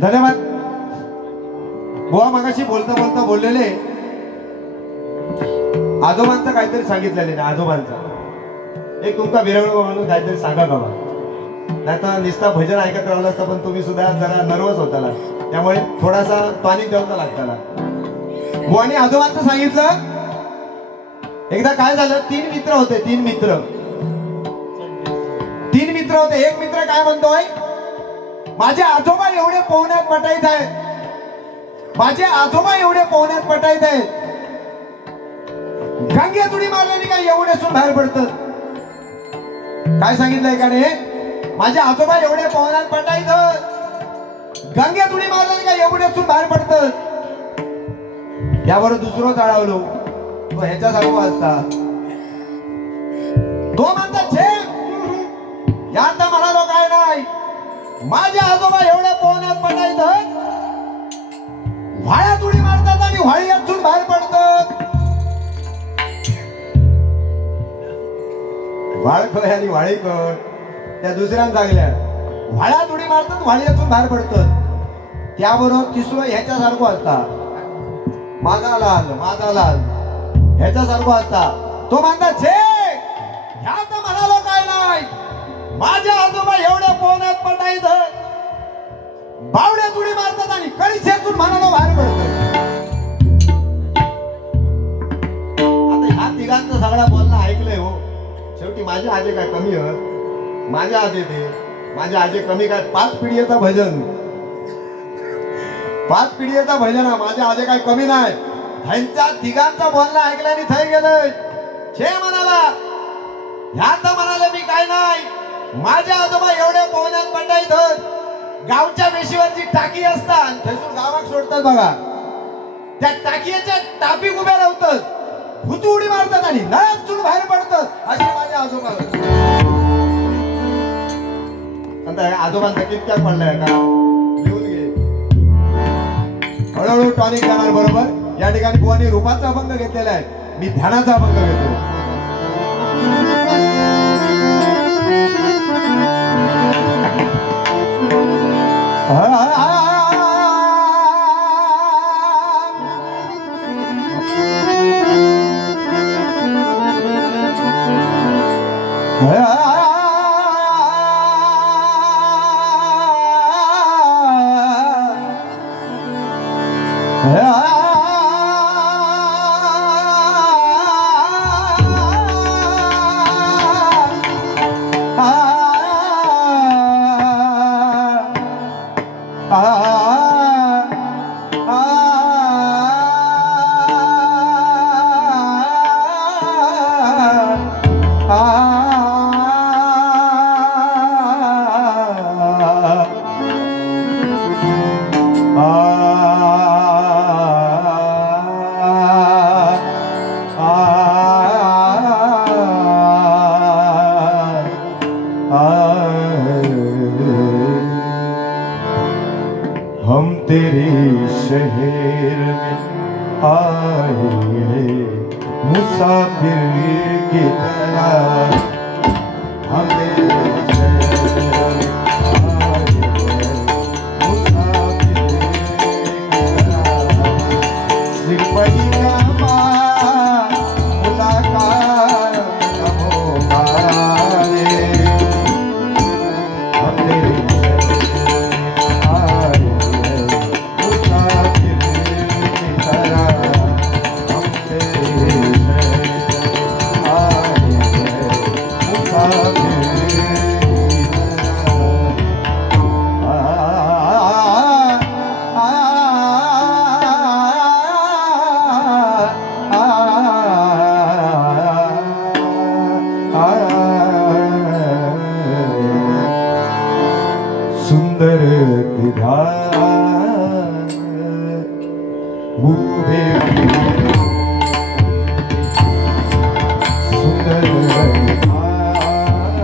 धन्यवाद. बुवा मगाशी बोलता बोलता बोललेले आजोबांचं काहीतरी सांगितलेले ना, आजोबांचा एक तुमचा विरंगुळा म्हणून काहीतरी सांगा बाबा. नाही तर नुसता भजन ऐकत राहिलं असतं, पण तुम्ही सुद्धा जरा नर्वस होताला, त्यामुळे थोडासा टॉनिक द्यावा लागताला. बुवानी आजोबांचं सांगितलं. एकदा काय झालं, तीन मित्र होते. तीन मित्र होते. एक मित्र काय म्हणतोय, माझे आजोबा एवढे पोहण्यात पटाईत आहेत, माझे आजोबा एवढे पोहण्यात पटाईत आहेत, गंगेत उडी मारल्याने काय एवढे सून बाहेर पडतं. काय सांगितलंय का रे, माझे आजोबा एवढे पोहण्यात पटाईत, गंगेत उडी मारल्याने काय एवढे सून बाहेर पडतं. यावर दुसरं टाळावलो, तो ह्याच्यासारखं असता. तो म्हणतात छे यात म्हणालो काय नाही, माझे आजोबा एवढे पोहण्यात पटाईत, व्हाळ्यात उडी मारतात आणि व्हाळीतून बाहेर पडतात. वाळखळ आणि व्हाळीकर त्या दुसऱ्यान सांगल्या, व्हाळ्यात उडी मारतात व्हाळीतून बाहेर पडतात. त्याबरोबर तिसरं ह्याच्यासारखं असता, माझा लाल ह्याच्यासारखं असता. तो म्हणतात छे ह्यात म्हणालो काय नाही, माझ्या आजोबा एवढ्या पोहण्यात पटाईत, बावड्यात उडी मारतात आणि कळीशेतून म्हणालो बाहेर पडतात. आता ह्या तिघांचा सगळा बोलणं ऐकलंय हो. शेवटी माझे आजे काय कमी आहेत, माझे आजे ते माझे आजे कमी काय, 5 पिढीचा भजन, 5 पिढीचा भजन, माझे आजे काय कमी नाही. ह्यांच्या तिघांचा बोलणं ऐकल्याने थै गेलं. छे म्हणाला, ह्यात म्हणाले मी काय नाही, माझ्या आजोबा एवढ्या पोहण्यात पटाईत, गावच्या वेशीवरची टाकी असतात, थैसून गावात सोडतात बघा, त्या टाकीच्या टापी उभ्या राहतात, भूतू उडी मारतात आणि नळातून बाहेर पडतात. असे माझे आजोबा. आजोबांचा कितक्यात पडलाय का लिहून घे. हळूहळू टॉनिक जाणार बरोबर. या ठिकाणी बुवानी रूपाचा अभंग घेतलेला आहे, मी ध्यानाचा अभंग घेतो. हम तेरे शहर में आए हैं मुसाफिर की तरह, हम तेरे शहर में आए हैं मुसाफिर की तरह, सिपाही का मुलाकात न हो पाए, हम तेरे सुंदर विधान मुझे सुंदर विधान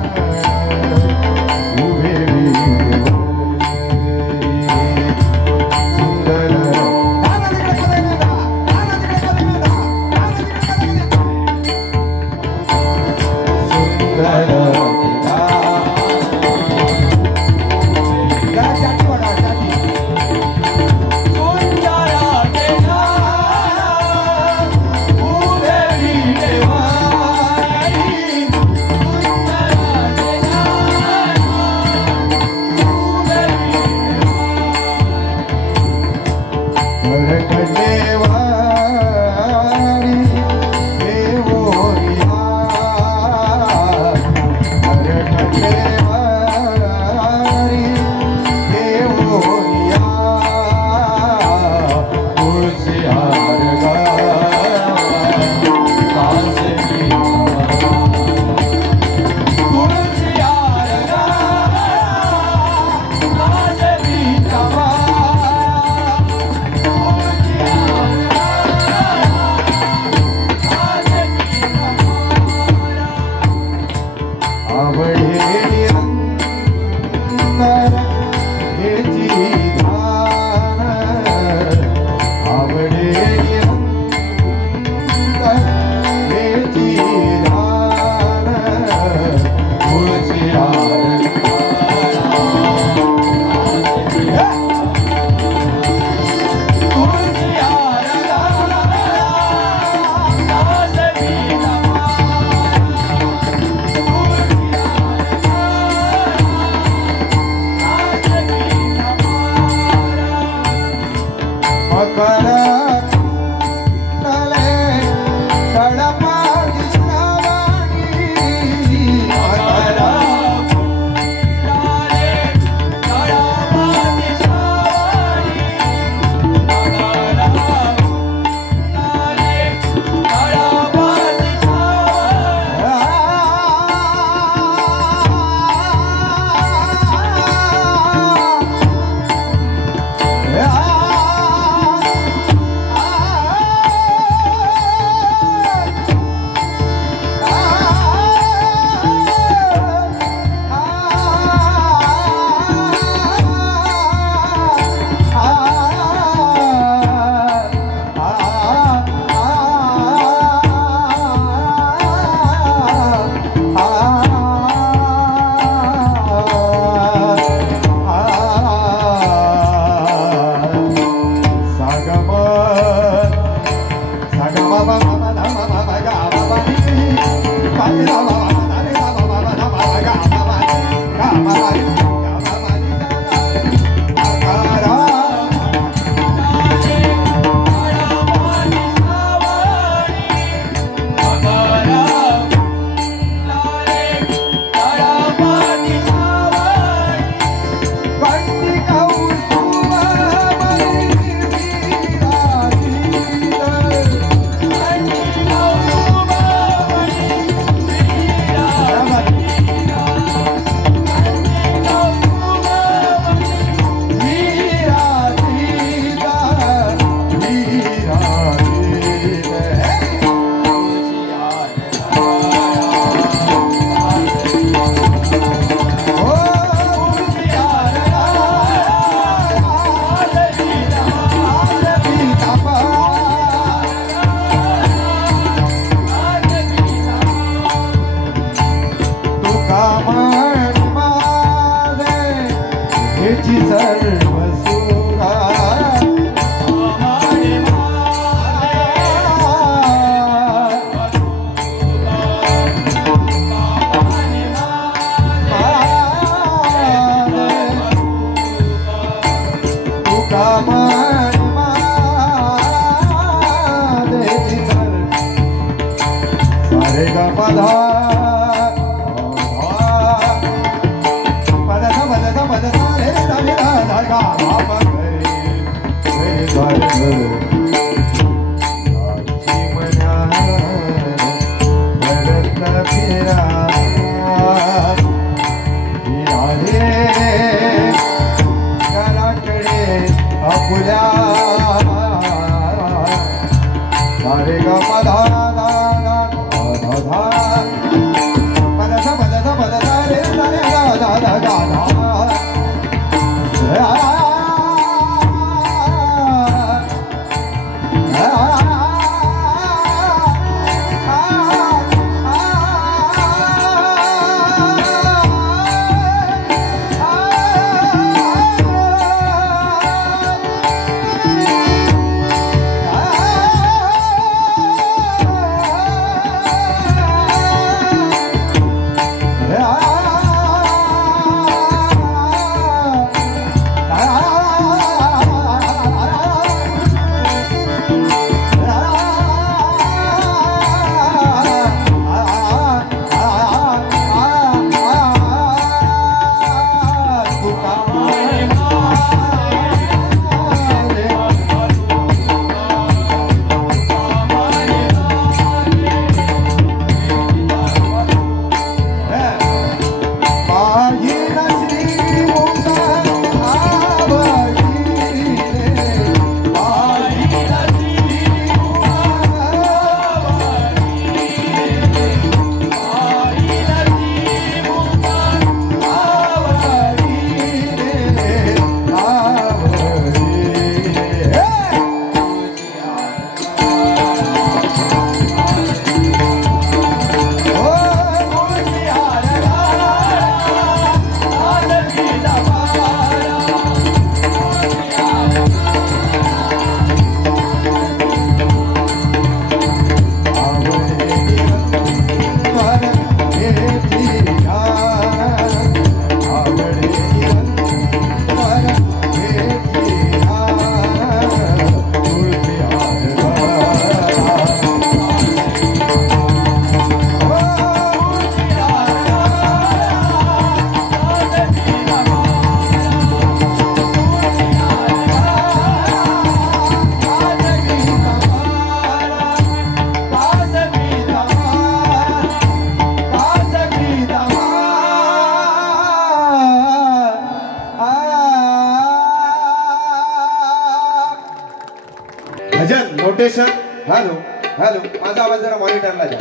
नोटेशन. हॅलो हॅलो, माझा आवाज जरा मॉनिटरला द्या.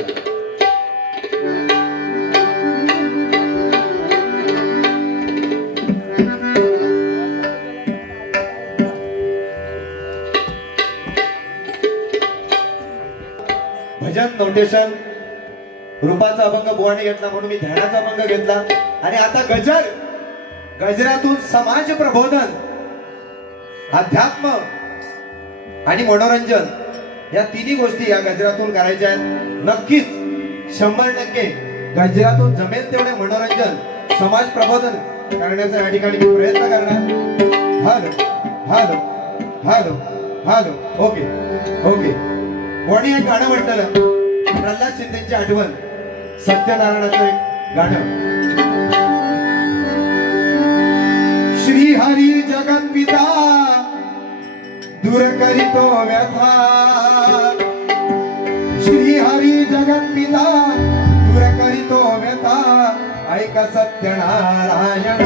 भजन नोटेशन. रूपाचा अभंग बुवाने घेतला म्हणून मी ध्यानाचा अभंग घेतला. आणि आता गजर. गजरातून समाज प्रबोधन, अध्यात्म आणि मनोरंजन या तिन्ही गोष्टी या गजरातून करायच्या आहेत. नक्कीच 100% गजरातून जमेल तेवढे मनोरंजन, समाज प्रबोधन करण्याचा या ठिकाणी मी प्रयत्न करणार. Hello hello hello hello. Okay okay. कोणी एक गाणं म्हटलं, प्रल्हाद शिंदेची आठवण, सत्यनारायणाचं एक गाणं. श्री हरी जगन्पिता दूर करीतो व्यथा, श्री हरी जगन्पिता दूर करीतो व्यथा, ऐक सत्यनारायण.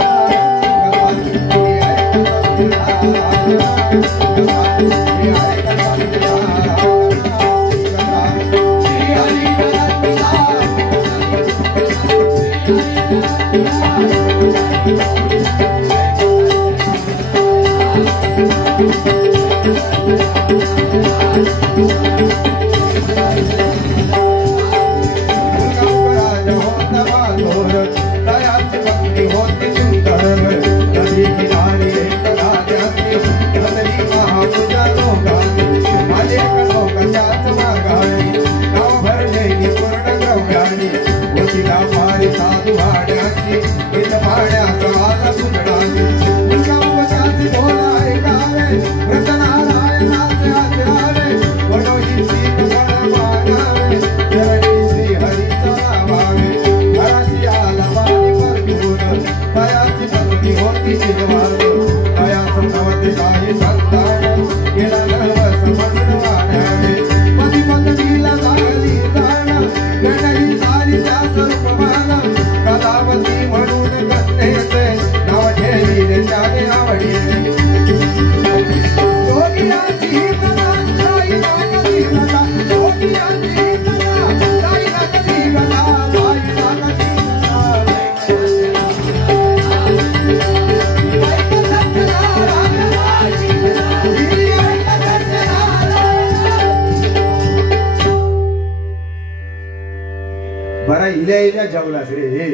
बरा इल्या इल्या जेवलास रे.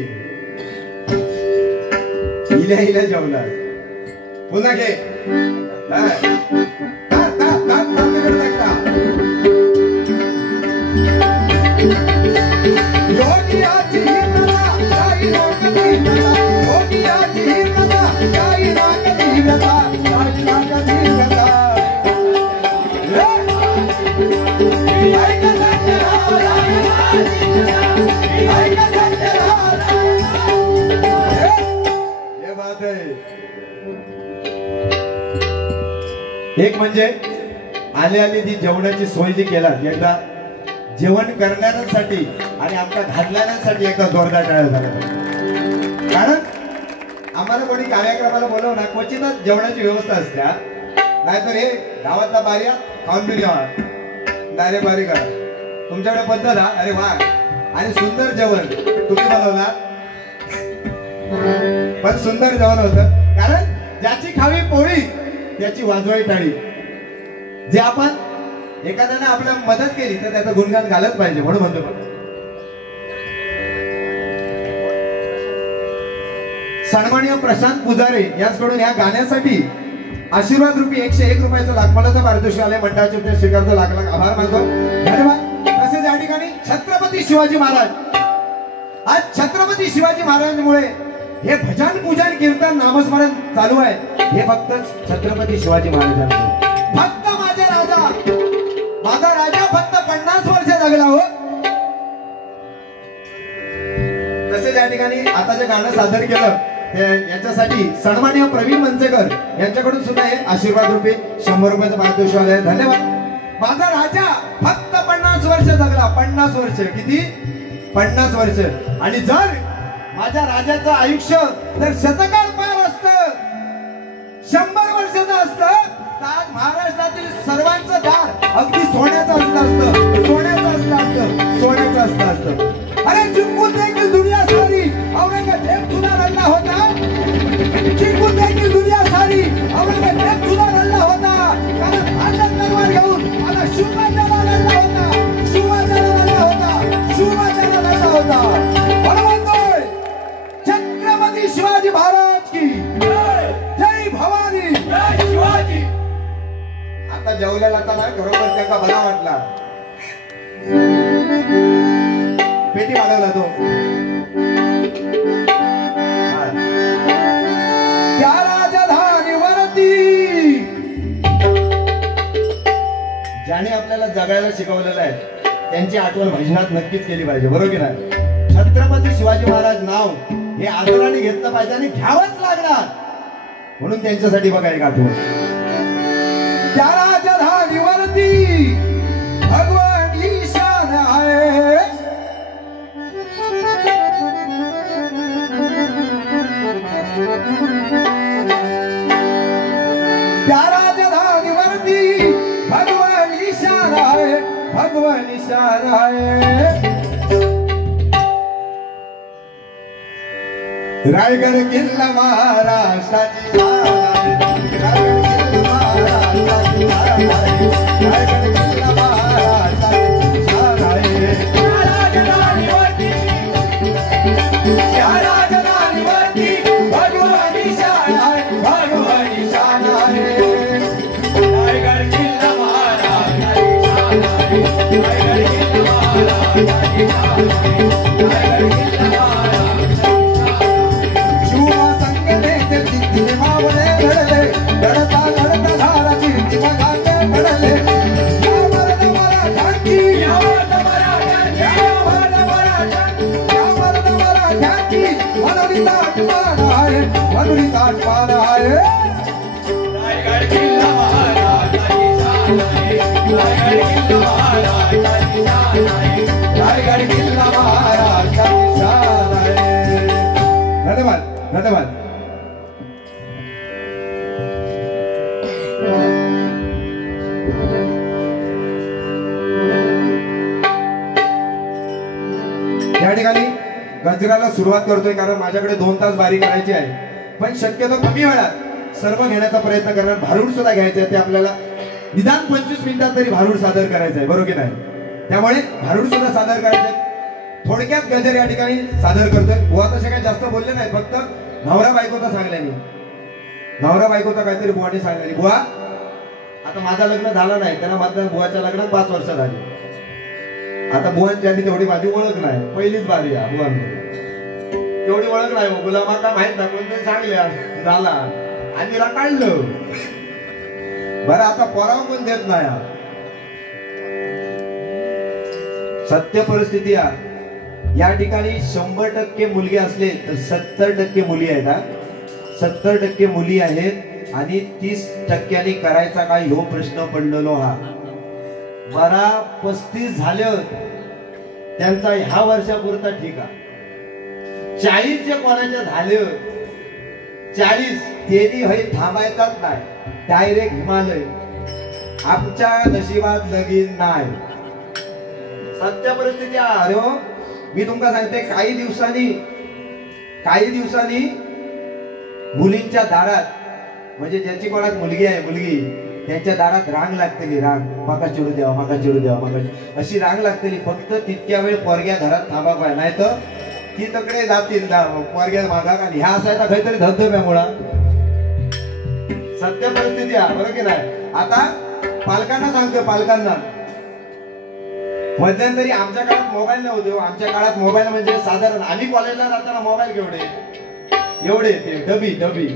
इल्या इल्या जेवलास. पुन्हा घे. एक म्हणजे आले आले ती जेवणाची सोय जी केला, एकदा जेवण करणाऱ्यांसाठी आणि आमच्या घालणाऱ्यांसाठी एकदा जोरदार टाळ्या झाला. कारण आम्हाला कोणी कार्यक्रमाला बोलवलं ना, क्वचितच जेवणाची व्यवस्था असते. नाहीतर हे गावातला बाऱ्या खाऊन बी द्यावा, डायरेक्ट बारी करा. तुमच्याकडे पद्धत हा. अरे वा. आणि सुंदर जेवण तुम्ही बनवला, पण सुंदर जेवण होतं. कारण ज्याची खावी पोळी त्याची वाजवाई टाळी. जे आपण एखाद्याने आपल्या मदत केली तर त्याचं गुणगान घालत पाहिजे, म्हणून म्हणतो. सन्माननीय प्रशांत पुजारे यांच्याकडून या गाण्यासाठी आशीर्वाद रूपी 101 रुपयाचं लाखमालाचं पारितोषिक आले. मंडळाचे ते स्वीकारतो. लाख लाख आभार मानतो. धन्यवाद. तसेच या ठिकाणी छत्रपती शिवाजी महाराज, आज छत्रपती शिवाजी महाराजांमुळे हे भजन पूजन कीर्तन नामस्मरण चालू आहे. हे फक्त छत्रपती शिवाजी महाराजांमुळे. फक्त माझा राजा फक्त 50 वर्ष जगला हो. तसेच या ठिकाणी आता जे गाणं सादर केलं याच्यासाठी सन्माननीय प्रवीण मंचेकर यांच्याकडून सुद्धा हे आशीर्वाद रूपी 100 रुपयाचं पारितोषिक आले. धन्यवाद. माझा राजा फक्त 50 वर्ष जगला. 50 वर्ष. किती? 50 वर्ष. आणि जर माझ्या राजाचं आयुष्य जर शतकाळ पार असतं, 100 वर्षाचं असतं, तर आज महाराष्ट्रातील सर्वांचं दार अगदी सोन्याचं असलं असतं, सोन्याचं असलं असतं, सोन्याचं असलं असतं. अरे जिंकून देखील दुनिया सारी औरंगजेब सुद्धा रडला होता. जिंकून देखील दुनिया सारी औरंगजेब सुद्धा रडला होता. कारण हातात तलवार घेऊन आता शिवराजाला लढला होता, शिवराजाला लढला होता, शिवराजाला लढला होता. म्हणतोय छत्रपती शिवाजी महाराज की जय भवानी, जय शिवाजी. आता जेवलेला आता ना खरोखर त्याचा भला वाटला. पेटी वाढवला तो. त्या राजधानीवरती ज्याने आपल्याला जगायला शिकवलेलं आहे त्यांची आठवण भजनात नक्कीच केली पाहिजे, बरोबर की नाही? छत्रपती शिवाजी महाराज नाव हे आदराने घेतलं पाहिजे आणि घ्यावंच लागणार. म्हणून त्यांच्यासाठी बघा एक आठवण. त्या राजधानीवरती भगवान ईशान आहे. त्या राजधानीवरती भगवान ईशान आहे, भगवान ईशान आहे. रायगड किल्ला महाराष्ट्राची रायगड किल्ला महाराष्ट्राची रायगड किल्ला महाराष्ट्राची राजधानीवरती भगवान ईशान आहे, भगवान ईशान आहे. रायगड किल्ला महाराष्ट्राची रायगड किल्ला महाराष्ट्राची रायगड किल्ला लढता लढता धारा कीर्ती मगाते पडले. मनुरी ताटमान आहे. रायगड किल्ला महाराष्ट्राची रायगड किल्ला महाराष्ट्राची रायगड किल्ला महाराष्ट्राची आहे. धन्यवाद, धन्यवाद. या ठिकाणी गजराला सुरुवात करतोय कारण माझ्याकडे 2 तास बारी करायची आहे. पण शक्यतो कमी वेळात सर्व घेण्याचा प्रयत्न करणार. भारूड सुद्धा घ्यायचं आहे, ते आपल्याला निदान 25 मिनिटात तरी भारूड सादर करायचं आहे, बरोबर की नाही? त्यामुळे भारूड सुद्धा सादर करायचंय. थोडक्यात गजर या ठिकाणी सादर करतोय. बुवा तसे काही जास्त बोलले नाही, फक्त नवरा बायकोचा सांगले मी. नवरा बायकोचा काहीतरी बुवाने सांगले. बुवा आता माझं लग्न झालं नाही, त्यांना मात्र बुवाच्या लग्नात 5 वर्ष झाली. आता बुवांची आधी तेवढी माझी ओळख नाही, पहिलीच बारी आहे बुवांमध्ये. तेवढी ओळख नाही. गुलामा का माहित नाही, कोणतरी सांगले झाला आम्ही रकाळलं. बरं आता पोराव पण देत नाही. सत्य परिस्थिती या ठिकाणी 100% मुलगी असले तर 70% मुली आहेत. 70% मुली आहेत आणि 30% करायचा काय ह्यो प्रश्न पडलेलो हा. बरा 35 झालं त्यांचा ह्या वर्षापुरता ठीक आहे. 40 जे कोणाच्या झालं 40 तेनी हे थांबायचाच नाही, डायरेक्ट हिमालय. आमच्या नशिबात लगीन नाही. सत्य परिस्थिती अरे हो, मी तुमका सांगते काही दिवसांनी मुलींच्या दारात म्हणजे ज्याची कोणात मुलगी आहे मुलगी त्यांच्या दारात रांग लागतेली. रांग माका चिडू द्यावा, माका चिडू द्यावा, माका अशी रांग लागतेली. फक्त तितक्या वेळ पोरग्या घरात थांबा पाहिजे, नाही तर ती तकडे जातील पोरग्या मागा. आणि ह्या असायचा काहीतरी धबधब्यामुळा. सत्य परिस्थिती आहे, बरोबर की नाही? आता पालकांना सांगतोय, पालकांना मध्यंतरी आमच्या काळात मोबाईल नव्हते. आमच्या काळात मोबाईल म्हणजे साधारण आम्ही कॉलेजला जाताना मोबाईल केवढे एवढे ते डबी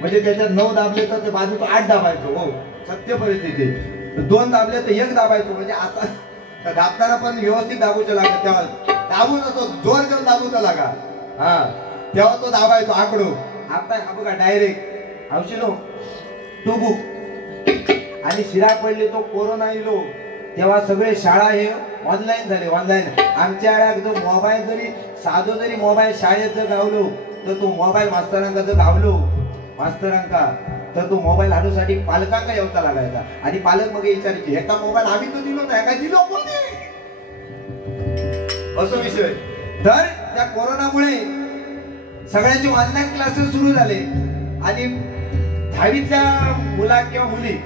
म्हणजे त्याच्यात 9 दाबले तर ते बाजूचं 8 दाबायचो. हो सत्य परिस्थिती. 2 दाबले तर 1 दाबायचो. म्हणजे आता दाबताना पण व्यवस्थित दाबूचं लागा. तेव्हा दाबू नसतो, जोर देऊन दाबूचा लागा. हा तेव्हा तो दाबायचो आकडो. आता हा बघा डायरेक्ट हौशीनो टूबुक. आणि शिरा पडले तो कोरोना इलो तेव्हा सगळे शाळा हे ऑनलाईन झाले. ऑनलाईन आमच्या वेळात जो मोबाईल जरी साधो जरी मोबाईल शाळेत जर गावलो तर तो मोबाईल मास्तरांका जर गावलो मास्तरांका तर तो मोबाईल आणूसाठी पालकांना येवता लागायचा आणि पालक मग विचारायचे एका मोबाईल आम्ही तो दिलो नाही काय दिलो कोणी असं विषय. तर त्या कोरोनामुळे सगळ्यांचे ऑनलाईन क्लासेस सुरू झाले आणि 10वीतल्या मुला किंवा मुली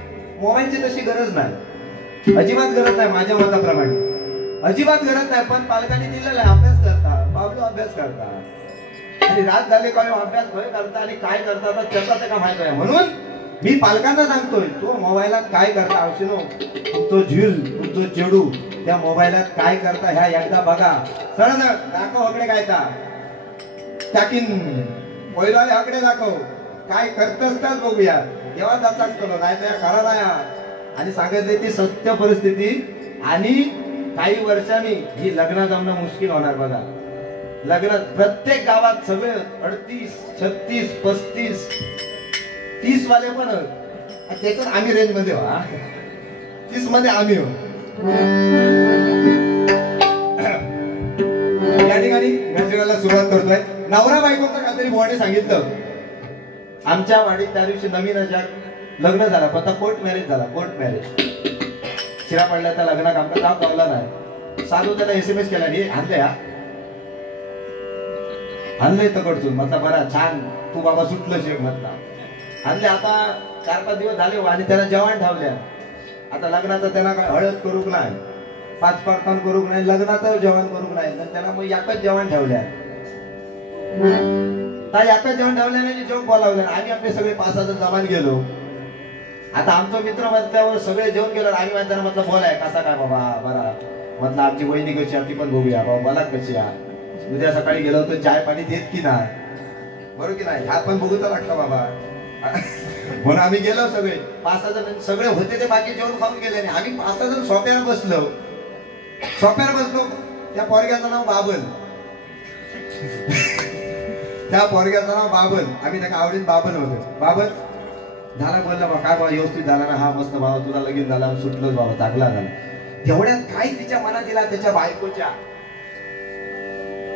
मोबाईलची तशी गरज नाही, अजिबात गरज नाही माझ्या मताप्रमाणे, अजिबात गरज नाही. पण पालकांनी दिलेला अभ्यास करतात, बाबलो अभ्यास करतात आणि रात झाले काय अभ्यास भय करता आणि काय करतात त्याचा ते का माहित आहे. म्हणून मी पालकांना सांगतोय तो मोबाईलात काय करता औषधो तुमचं झील तुमचं चेडू त्या मोबाईलात काय करता ह्या एकदा बघा. सरळ दाखव हकडे गायता टाकीन पहिला हकडे दाखव काय करतच बघूया तेव्हा जातात कलो नाही तर खरा नाही. आणि सांगितले ती सत्य परिस्थिती. आणि काही वर्षांनी ही लग्न जमणं मुश्किल होणार बघा. लग्न प्रत्येक गावात सगळे 38, 36, 35, 30 वाले पण त्याच्यात आम्ही रेंज मध्ये 30 मध्ये आम्ही हो. या ठिकाणी गंजगाला सुरुवात करतोय. नवरा बायकोचं काहीतरी बोर्डे सांगितलं. आमच्या वाडीत त्या दिवशी नवीन लग्न झालं पण कोर्ट मॅरेज झाला. कोर्ट मॅरेज शिरा पडल्या त्या लग्नात आमचा जाव गावला नाही. साधू त्याला SMS केला हे आणले आणलंय तकडचून म्हटला बरा छान तू बाबा सुटलं शेख म्हटला आणले. आता 4-5 दिवस झाले आणि त्याला जेवण ठेवल्या. आता लग्नाचं त्यांना काय हळद करूक नाही, 5 पारखान करूक नाही, लग्नाचं जेवण करूक नाही. त्याला मग याकच जेवण ठेवल्या. याकच जेवण ठेवल्याने जेवण बोलावलं. आम्ही आपले सगळे 5-6 जमान गेलो. आता आमचं मित्र म्हटल्यावर सगळे जेवण केलं. आम्ही त्यांना म्हटलं बोलाय कसा काय बाबा बरा म्हटलं आमची वहिनी कशी आहे ती पण बघूया बाबा मला कशी आहे. उद्या सकाळी गेलो तर चाय पाणी देत की नाही बरोबर की नाही ह्या पण बघू तर लागतं बाबा. म्हणून आम्ही गेलो सगळे 5-6 जण सगळे होते ते बाकी जेवण खाऊन गेले नाही. आम्ही 5-6 जण सोप्यावर बसलो. त्या पोरग्याचं नाव बाबल. त्या पोरग्याचं नाव बाबल. आम्ही त्याला आवडीत बाबल होतो. बाबल झाला बोलला बा काय बाबा व्यवस्थित झाला ना हा मस्त बाबा तुला लगीन झाला सुटलोच बाबा चांगला झाला. तेवढ्यात काय तिच्या मनात दिला त्याच्या बायकोच्या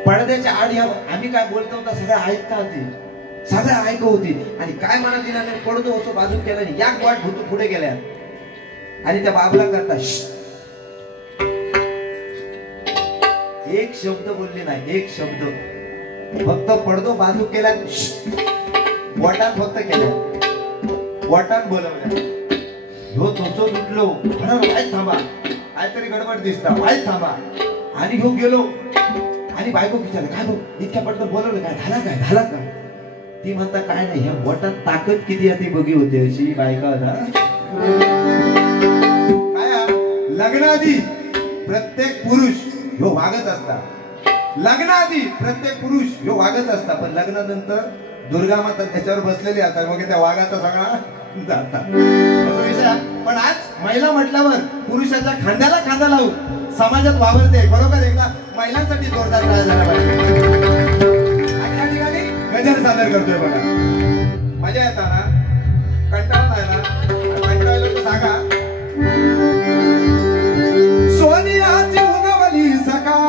पडद्याच्या आड आम्ही काय बोलतो होता सगळं ऐकता होती सगळं ऐकू होती. आणि काय मनात दिला नाही पडतो असं बाजू केला या वाट भूतू पुढे गेल्या आणि त्या बाबला करता एक शब्द बोलले नाही. एक शब्द फक्त पडदो बाजू केला बोटात फक्त केल्या बोटात बोलवल्या. ह्यो तोचो उठलो वाईट थांबा काहीतरी गडबड दिसता वाईट थांबा. आणि ह्यो गेलो आणि बायको विचारलं काय भाऊ इतक्या पटकन बोलवलं काय झाला काय. ती म्हणता काय नाही ह्या बोटात ताकद किती आहे ती बघी होते अशी बायका होता. काय लग्नाआधी प्रत्येक पुरुष ह्यो वागत असता. लग्नाआधी प्रत्येक पुरुष ह्यो वागत असता. पण लग्नानंतर दुर्गा माता त्याच्यावर बसलेली असतात मग त्या वाघाचा सगळा जाता. पण आज महिला म्हटल्यावर पुरुषाच्या खांद्याला खांदा लावून समाजात वावरते बरोबर. एकदा महिलांसाठी जोरदार टाळ्या झाला पाहिजे. आणि या ठिकाणी गजर सादर करतोय बघा. मजा येता ना कंटाळून आहे ना कंटाळलो तर सांगा. सोनियाची उगवली सकाळ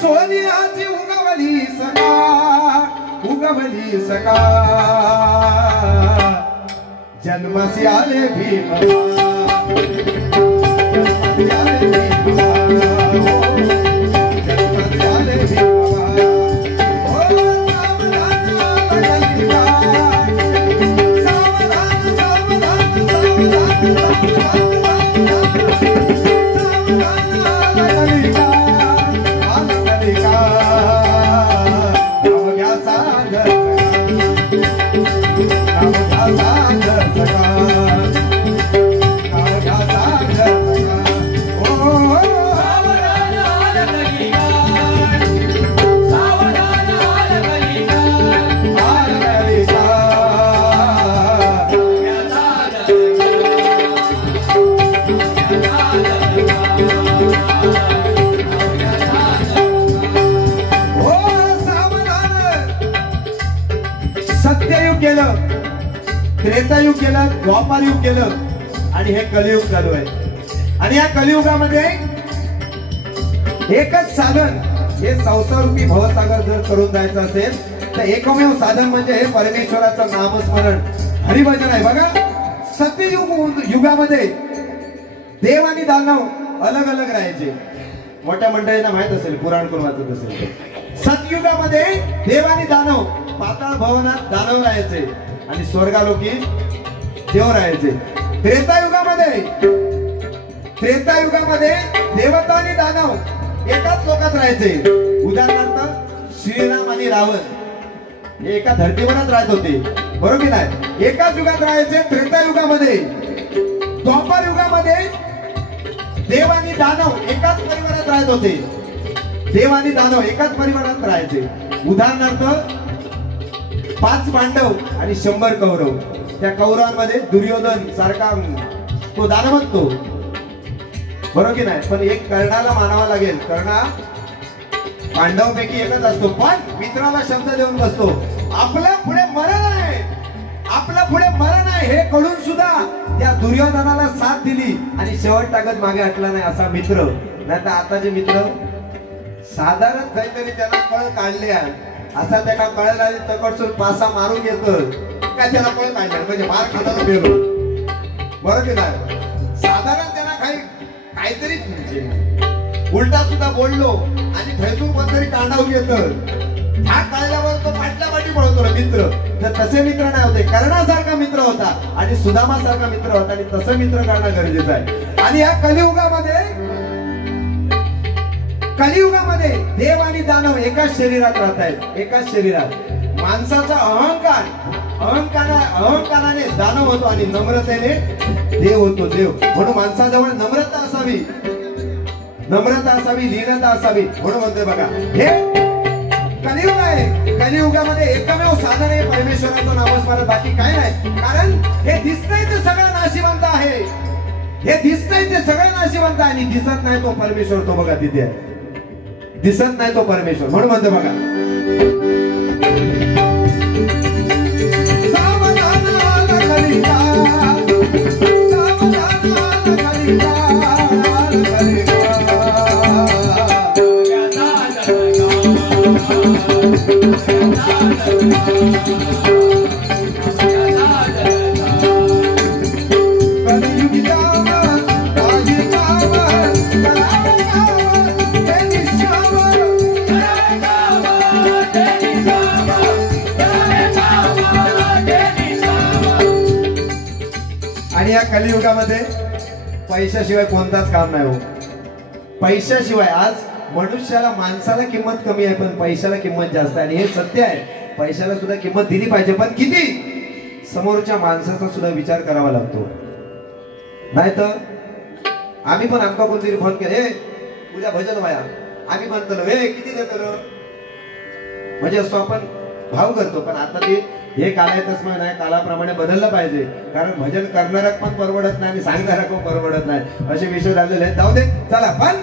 सोनियाची उगवली सकाळ जन्मसी आले भीम जन्मसी आले भीम जन्मसी आले भीम सत्ययुग गेलं त्रेतायुग गेलं द्वापार युग गेलं आणि हे कलियुग चालू आहे. आणि या कलियुगामध्ये एकच साधन हे संसारूपी भवसागर जर करून जायचं असेल तर एकमेव साधन म्हणजे हे परमेश्वराचं नामस्मरण हरिभजन आहे. बघा सत्ययुग युगामध्ये देव आणि दानव अलग अलग राहायचे. मोठ्या मंडळींना माहित असेल, पुराण कोण वाचत असेल. सतयुगामध्ये देव आणि दानव पाताळ भवनात दानव राहायचे आणि स्वर्गालोकी देव राहायचे. त्रेतायुगामध्ये देवता आणि दानव एकाच लोकात राहायचे. उदाहरणार्थ श्रीराम आणि रावण हे एका धर्तीवरच राहत होते, बरोबर की नाही? एकाच युगात राहायचे. त्रेतायुगामध्ये, द्वापर युगामध्ये देव आणि दानव एकाच परिवारात राहत होते. देव आणि दानव एकाच परिवारात राहायचे. उदाहरणार्थ 5 पांडव आणि 100 कौरव. त्या कौरवांमध्ये दुर्योधन सारखा तो दानवच तो, बरोबर की नाही? पण एक कर्णाला मानावा लागेल. कर्णा पांडवांपैकी एकच असतो, पण मित्राला शब्द देऊन बसतो. आपल्या पुढे मरण आहे, आपल्या पुढे मरण आहे हे कळून सुद्धा त्या दुर्योधनाला साथ दिली आणि शेवट ताकद मागे हटला नाही असा मित्र. नाही तर आताचे मित्र साधारण काहीतरी त्याला कळ काढले असा त्याला कळ नाही तकडसून पासा मारून घेतो काय त्याला कळ काढले म्हणजे मार खाताना गेलो, बरोबर की नाही? साधारण त्याला काहीतरी उलटा सुद्धा बोललो आणि थैसून कोणतरी कांडाव घेतं हा कळल्यावर तो पाटल्या पाठी पळतो ना मित्र. तर तसे मित्र नाही होते. कर्णासारखा मित्र होता आणि सुदामासारखा मित्र होता आणि तसं मित्र करणं गरजेचं आहे. आणि या कलियुगामध्ये देव आणि दानव एकाच शरीरात राहत आहेत, एकाच शरीरात. माणसाचा अहंकाराने दानव होतो आणि नम्रतेने देव होतो, देव. म्हणून माणसाजवळ नम्रता असावी, लीनता असावी. म्हणून म्हणतोय बघा हे कलियुग आहे. कलियुगामध्ये एकमेव साधन आहे परमेश्वराचं नामस्मरण, बाकी काय नाही. कारण हे दिसतंय ते सगळं नाशिवंत आहे, हे दिसतंय ते सगळं नाशिवंत आहे आणि दिसत नाही तो परमेश्वर. तो बघा तिथे दिसत नाही तो परमेश्वर. म्हणून म्हणतो बघा आणि या कलियुगामध्ये पैशाशिवाय कोणताच काम नाही हो. पैशाशिवाय आज मनुष्याला माणसाला किंमत कमी आहे पण पैशाला किंमत जास्त आहे. आणि हे सत्य आहे, पैशाला सुद्धा किंमत दिली पाहिजे, पण किती? समोरच्या माणसाचा सुद्धा विचार करावा लागतो. नाही तर आम्ही पण आमका कोणतरी फोन केले उद्या भजन व्हाया, आम्ही म्हणतो हे किती देतो म्हणजे असतो आपण भाव करतो. पण आता ते हे कालायतच नाही, कालाप्रमाणे बदललं पाहिजे. कारण भजन करणारा पण परवडत नाही आणि सांगणारा पण परवडत नाही, असे विषय झालेले आहेत. जाऊ दे चला. पण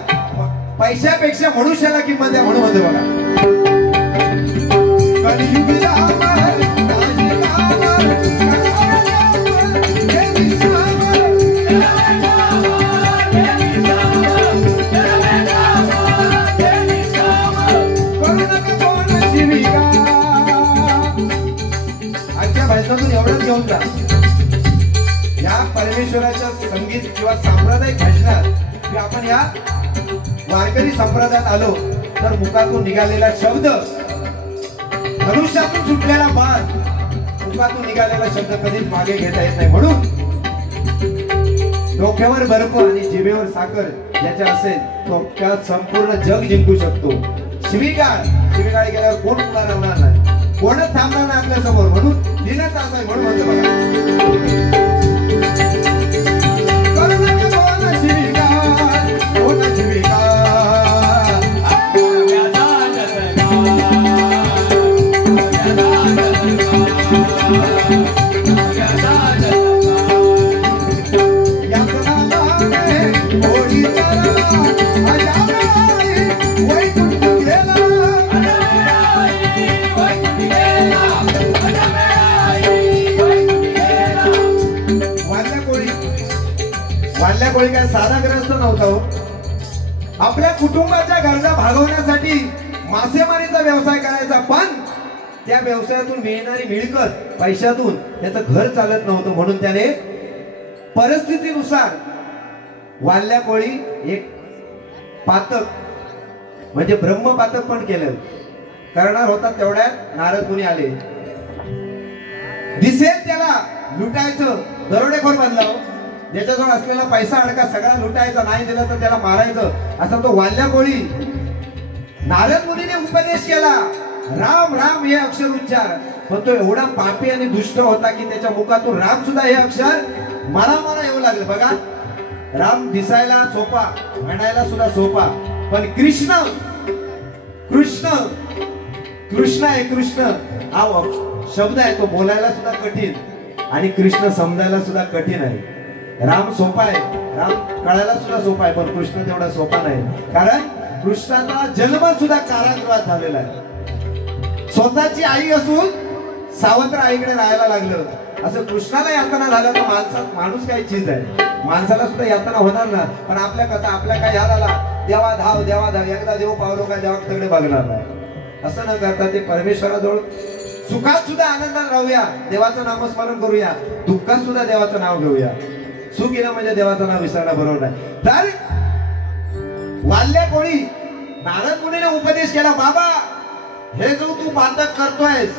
पैशापेक्षा मनुष्याला किंमत द्या. म्हणून म्हणतो बघा एवढंच घेऊन जा. या परमेश्वराच्या संगीत किंवा सांप्रदायिक भजनात की आपण या वारकरी संप्रदायात आलो तर मुखातून निघालेला शब्द, धनुष्यातून सुटलेला बाण, मुखातून निघालेला शब्द कधीच मागे घेता येत नाही. म्हणून डोक्यावर बर्फ आणि जिभेवर साखर ज्याच्या असेल तो त्या संपूर्ण जग जिंकू शकतो. शिवीगाळ गेल्यावर कोण पुढे राहणार नाही, कोणच थांबणार नाही आपल्या समोर. म्हणून लीनता असावी. म्हणून म्हणतो बघा वाल्ल्या कोळी काय साधा ग्रस्त नव्हता हो. आपल्या कुटुंबाच्या गरजा भागवण्यासाठी मासेमारीचा व्यवसाय करायचा, पण त्या व्यवसायातून मिळणारी मिळकत पैशातून त्याचं घर चालत नव्हतं, म्हणून त्याने परिस्थितीनुसार वाल्या कोळी एक पातक म्हणजे ब्रह्मपातक पण केलं. करणार होता तेवढ्यात नारद मुनी आले. दिसेल त्याला लुटायचं, दरोडेखोर बनला, ज्याच्याजवळ असलेला पैसा अडका सगळा लुटायचा, नाही दिला तर त्याला मारायचं, असा तो वाल्या कोळी. नारद मुनीने उपदेश केला, राम राम हे अक्षर उच्चार, पण तो एवढा पापी आणि दुष्ट होता की त्याच्या मुखातून राम सुद्धा हे अक्षर मला येऊ लागले. बघा, राम दिसायला सोपा, म्हणायला सुद्धा सोपा, पण कृष्ण कृष्ण कृष्ण आहे. कृष्ण हा शब्द आहे, तो बोलायला सुद्धा कठीण आणि कृष्ण समजायला सुद्धा कठीण आहे. राम सोपा आहे, राम कळायला सुद्धा सोपा आहे, पण कृष्ण तेवढा सोपा नाही. कारण कृष्णाचा जन्म सुद्धा कारागृहात झालेला आहे. स्वतःची आई असून सावत्र आईकडे राहायला लागलं. असं कृष्णाला यातना झालं तर माणूस काही चीज आहे, माणसाला सुद्धा यातना होणार ना. पण आपल्या कथा आपल्या काय याद आला, देवा धाव देवा धाव, एकदा देव पावलो का देवाकडे बघणार नाही. असं न करता ते परमेश्वराजवळ सुखात सुद्धा आनंदात राहूया, देवाचं नामस्मरण करूया, दुःखात सुद्धा देवाचं नाव घेऊया. सुख गेलं म्हणजे देवाचं नाव विसरणं बरोबर नाही. तर वाल्या कोळी नारद मुनीने उपदेश केला, बाबा हे जो तू पातक करतोयस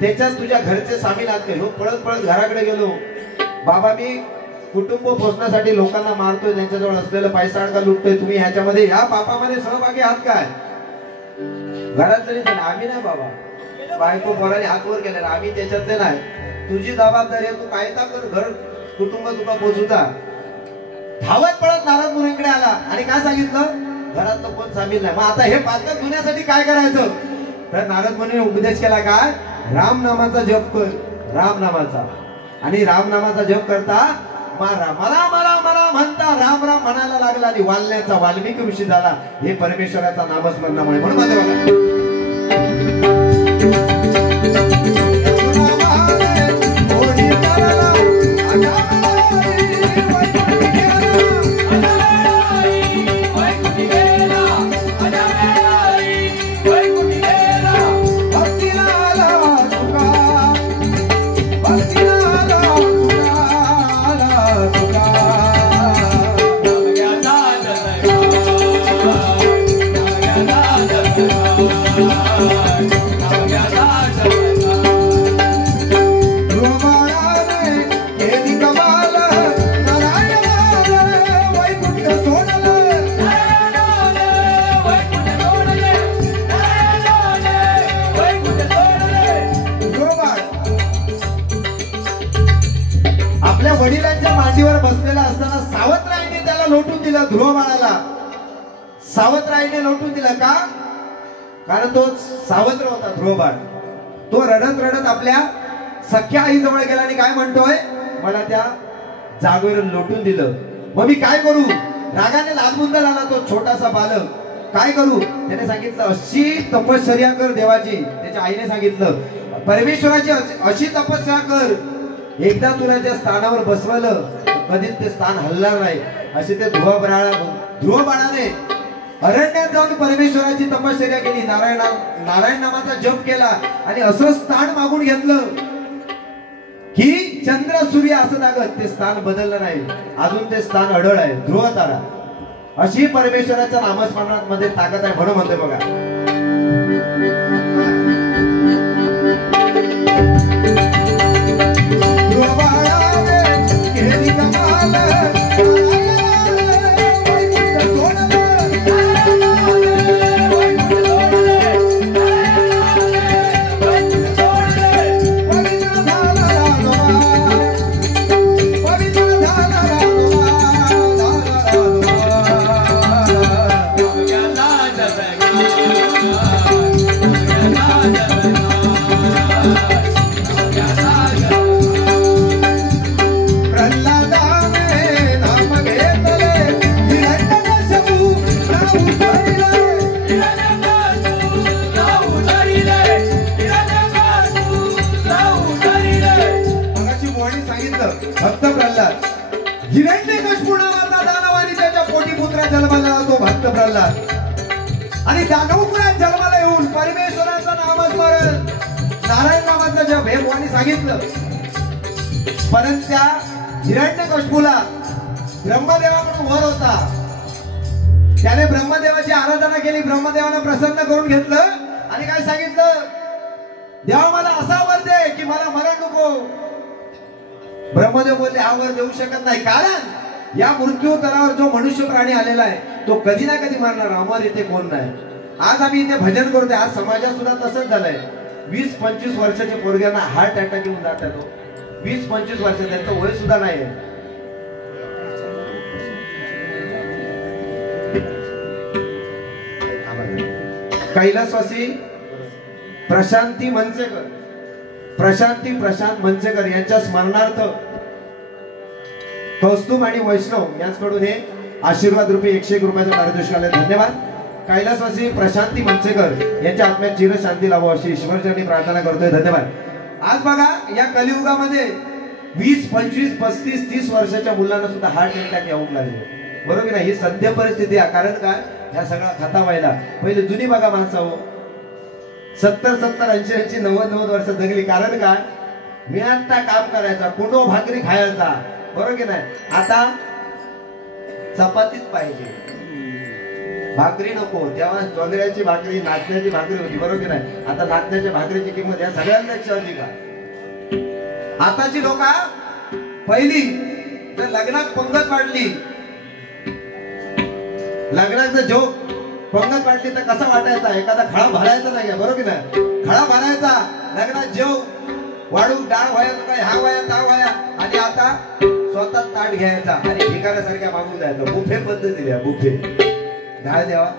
त्याच्यात तुझ्या घरचे सामील आहेत. लोक पळत पळत घराकडे गेलो, बाबा मी कुटुंब पोषणासाठी लोकांना मारतोय, त्यांच्याजवळ असलेला पैसा अडका लुटतोय, तुम्ही ह्याच्यामध्ये ह्या पापामध्ये सहभागी आहात काय? घरात तरी आम्ही नाही बाबा, बायको पोराने हात वर केलेला, आम्ही त्याच्यातले नाही. तुझी जबाबदारी आहे, तू कायदा कर, घर कुटुंब तुका पोचवता. धावत पळत नारद मुनींकडे आला आणि काय सांगितलं, घरातलं कोण सामील नाही. मग आता हे पातक धुण्यासाठी काय करायचं? तर नारद मुनीने उपदेश केला, काय राम नामाचा जप कर, राम नामाचा. आणि राम नामाचा जप करता मला मला मला म्हणता राम राम म्हणायला लागला आणि वाल्ल्याचा वाल्मिकी ऋषी झाला. हे परमेश्वराचा नामस्मरणामुळे. म्हणून माझं बघा वडिलांच्या मांडीवर बसलेला असताना सावत्राईने त्याला लोटून दिलं. ध्रुव बाळाला सावत्राईने लोटून दिलं का? कारण तो सावत्र होता ध्रुव बाळ. तो रडत रडत आपल्या सख्या आई जवळ गेला आणि काय म्हणतोय, मला त्या जागेवर लोटून दिलं, मग मी काय करू? रागाने लाजमुंद झाला तो छोटासा बालक. काय करू? त्याने सांगितलं अशी तपश्चर्या कर देवाची. त्याच्या आईने सांगितलं परमेश्वराची अशी तपस्या कर, एकदा तुला त्या स्थानावर बसवलं कधीच ते स्थान हलणार नाही. असे ते ध्रुव बाळाने अरण्यात जाऊन परमेश्वराची तपश्चर्या केली, नारायण नामाचा जप केला आणि असं स्थान मागून घेतलं की चंद्र सूर्य असं लागत ते स्थान बदललं नाही, अजून ते स्थान अढळ आहे, ध्रुव तारा. अशी परमेश्वराच्या नामस्मरणात मध्ये ताकद आहे. म्हणून म्हणतोय बघा, भक्त प्रल्हाद हिरण्यकश्यपू नावाचा दानव आणि त्याच्या पोटी पुत्र जन्माला तो भक्त प्रल्हाद. आणि दानवकुळात जन्माला येऊन परमेश्वराचं नामस्मरण नारायण नामाचं जप हे भगवानी सांगितलं. परंतु त्या हिरण्यकश्यपूला ब्रह्मदेवाकडून वर होता. त्याने ब्रह्मदेवाची आराधना केली. ब्रह्मदेवानं प्रसन्न करून घेतलं आणि काय सांगितलं, देवा मला असा वर दे की मला मरण नको. ब्रह्मदेव बोलले हा वर देऊ शकत नाही, कारण या मृत्यू तरावर जो मनुष्य प्राणी आलेला आहे तो कधी ना कधी मरणार. अमर इथे कोण नाही. आज आम्ही इथे भजन करतोय. आज समाजात सुद्धा तसंच झालंय. 20-25 वर्षाच्या पोरग्यांना हार्ट अटॅक येऊन जातात. 20-25 वर्ष त्यांचं वय सुद्धा नाही. कैलासवासी प्रशांत मनसेकर यांच्या स्मरणार्थ कौस्तुभ आणि वैष्णव यांच्याकडून हे आशीर्वाद रूपी 101 रुपयाचं पारितोषिक आले. धन्यवाद. कैलासवासी प्रशांती मनसेकर यांच्या आत्म्यात चिरशांती लाभो अशी ईश्वरचरणी प्रार्थना करतोय. धन्यवाद. आज बघा या कलियुगामध्ये 20, 25, 35, 30 वर्षाच्या मुलांना सुद्धा हार्ट अटॅक येऊन लागले. बरोबर नाही. ही सध्या परिस्थिती आहे. कारण काय, ह्या सगळा खाता व्हायला पहिले जुनी बघा माणसं 70, 80, 90 वर्ष जगली. कारण काय, मिळाता काम करायचा, कुंडो भाकरी खायचा. बरोबर की नाही. आता चपातीच पाहिजे, भाकरी नको. तेव्हा जोंधळ्याची भाकरी, नाचण्याची भाकरी होती. बरोबर की नाही. आता नाचण्याच्या भाकरीची किंमत या सगळ्यांपेक्षा अधिक आहे. आताची लोक पहिली तर लग्नात पंगत वाढली, लग्नाचं जो पंगत वाटली तर कसा वाटायचा, एखादा खळा भरायचा नाही. बरोबर की नाही. खळा भरायचा, लग्नात जेव वाढून डाळ व्हाया, काय हा व्हाया ता व्हाया, आणि आता स्वतः ताट घ्यायचा आणि भिकाऱ्यासारख्या मागून जायचं. बुफे पद्धती द्या. बुफे, डाळ द्यावा,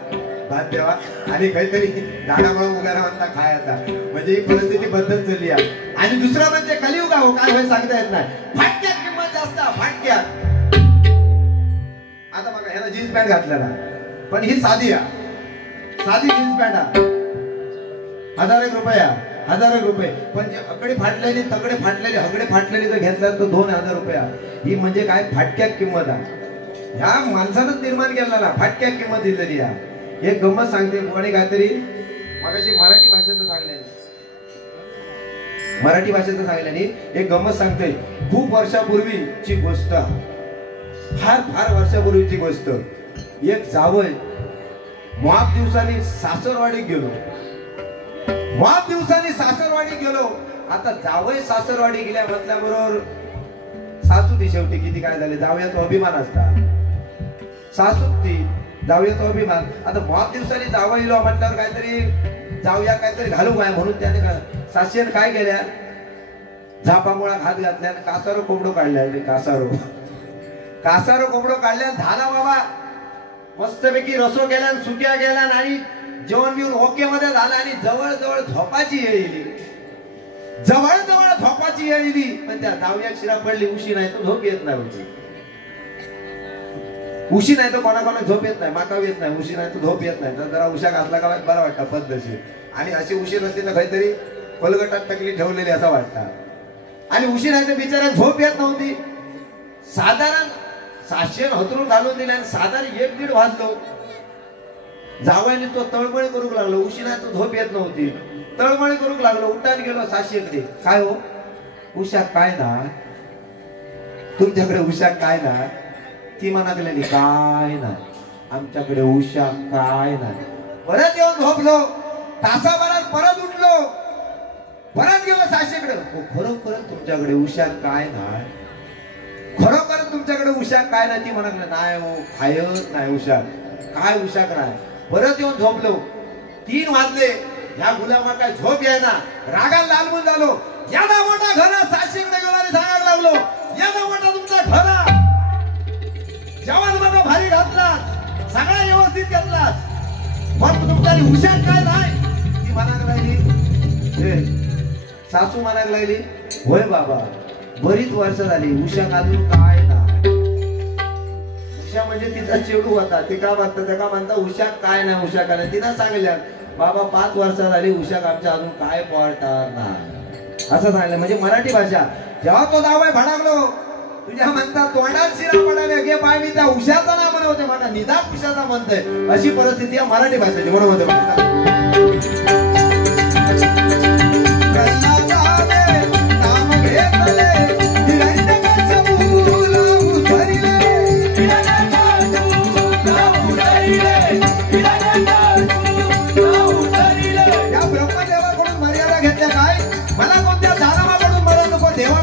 भात द्यावा आणि काहीतरी डाळामुळे वगैरे म्हणता खायचा. म्हणजे ही परिस्थिती पद्धत झाली आहे. आणि दुसरं म्हणजे कलियुग हो, काय होय सांगता येत नाही. फाटक्यात किंमत जास्त, फाटक्यात. आता बघा ह्याला जीन्स पॅन्ट घातलेला, पण ही साधी जीन्स पॅन्ट 1000 रुपया, 1000 रुपये. पण जे अकडे फाटलेली, तकडे फाटलेली, हगडे फाटलेली जर घेतला तर 2000 रुपया. ही म्हणजे काय, फाटक्यात किंमत आहे. ह्या माणसानंच निर्माण केलेला फाटक्यात किंमत दिलेली आहे. एक गंमत सांगते. कोणी काहीतरी मगाशी मराठी भाषेचं सांगल्याने एक गंमत सांगते. खूप वर्षापूर्वीची गोष्ट, फार वर्षापूर्वीची गोष्ट. एक जावई माप दिवसांनी सासरवाडीत गेलो. आता जावई सासरवाडी गेल्या म्हटल्याबरोबर सासू ती शेवटी किती काय झाले, जावयाचा अभिमान असता. सासू ती जावयाचा अभिमान. आता माप दिवसांनी जावईलो म्हटल्यावर काहीतरी जावया काहीतरी घालू काय म्हणून त्याने सासून काय केल्या, झापामुळा घात घातल्या, कासारो कोंबडो काढल्या. कासारो कोंबडो काढल्या. झाला बाबा मस्तपैकी रसो गेल्या, सुक्या गेल्या आणि जेवण बिवून ओके मध्ये झाला. आणि जवळ झोपाची येळ येईल. पण त्या जावया शिरा पडली. उशी नाही तर झोप येत नाही. उशी नाही तर कोणाकोणा झोप येत नाही, माकाव येत नाही. उशी नाही तर झोप येत नाही. तर जरा उशा घातला का बरं वाटतं पद्धतशीर. आणि अशी उशी नसली तर काहीतरी कोलगटात टकली ठेवलेली असं वाटतं. आणि उशी नाही तर बिचाऱ्या झोप येत नव्हती. साधारण 700 हतरून घालून दिले आणि साधारण 1-1.5 वाजलो. जावयाने तो तळमळ करू लागलो. उशी नाही तर झोप येत नव्हती. तळमळ करू लागलो. उठान गेलो 700कडे. काय हो उशा काय ना, तुमच्याकडे उशा काय ना. ती म्हणा गेलेली काय नाही, आमच्याकडे उशा काय नाही. परत येऊन झोपलो. तासाभरात परत उठलो. परत गेलो 700कडे. खरोखर तुमच्याकडे उशा काय नाही, खरोखर तुमच्याकडे उशा काय नाही. ती म्हणा नाही हो, खायच नाही उशा, काय उशा काय. परत येऊन झोपलो. 3 वाजले. ह्या गुलामा काय झोप यायना. रागाला लालमून झालो. यादा मोठा घरा 700कडे गेलो आणि सांगायला लागलो, यादा मोठा तुमचा घरा, जेवण बघा भारी घातला, सगळा व्यवस्थित घेतला, पण तुमच्या उशा काय नाही. ती म्हणायला लागली, सासू म्हणायला लागली, होय बाबा बरीच वर्ष झाली उशा अजून काय नाही. उशा म्हणजे तिचा चेडू होता. ते का म्हणतात, त्या का म्हणता उशा काय नाही, उशा काय नाही. तिनं सांगितल्या बाबा 5 वर्ष झाली उशा आमच्या अजून काय पडणार नाही असं सांगितलं. म्हणजे मराठी भाषा. जेव्हा तो जावई भडकलो तुझ्या म्हणता तोंडात शिरा पडायला घे पाय मी त्या उशाचा ना म्हणवते म्हणा निदान उशाचा म्हणतोय अशी परिस्थिती आहे मराठी भाषेची म्हणून म्हणते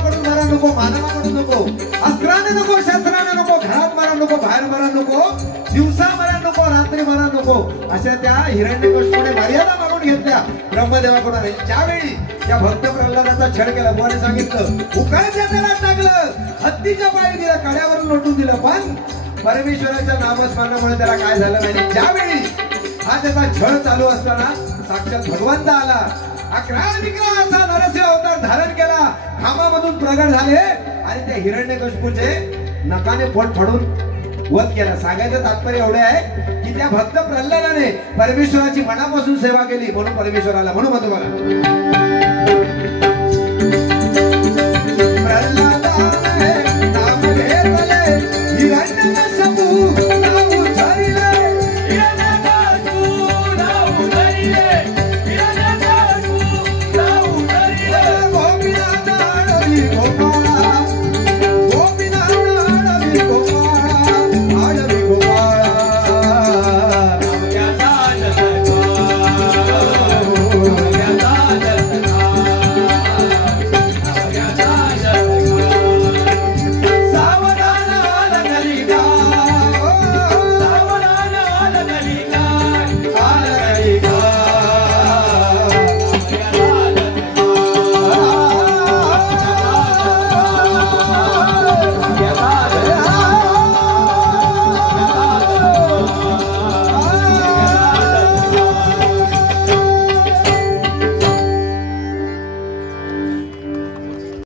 मानवाकडून नको अस्त्राने नको शस्त्राने नको घरात मरा नको बाहेर मरा नको दिवसा मरा नको रात्री मरा नको अशा त्या हिरण्यकश्यपूने मर्यादा मागून घेतल्या ब्रह्मदेवाकडून. ज्यावेळी त्या भक्त प्रल्हादाचा छळ केला बुवाने सांगितलं उकाळ्याच्या तेलात टाकलं हत्तीच्या पायी दिलं कड्यावरून लोटून दिलं पण परमेश्वराच्या नामस्मरणामुळे त्याला काय झालं नाही. ज्यावेळी हा त्याचा छळ चालू असताना साक्षात भगवंत आला 11 असा नरसिंह अवतार धारण केला खांबामधून प्रगट झाले आणि त्या हिरण्यकश्यपूचे नकाने पोट फाडून वध केला. सांगायचं तात्पर्य एवढे आहे की त्या भक्त प्रल्हादाने परमेश्वराची मनापासून सेवा केली म्हणून परमेश्वराला म्हणून म्हणतो मला प्रल्हाद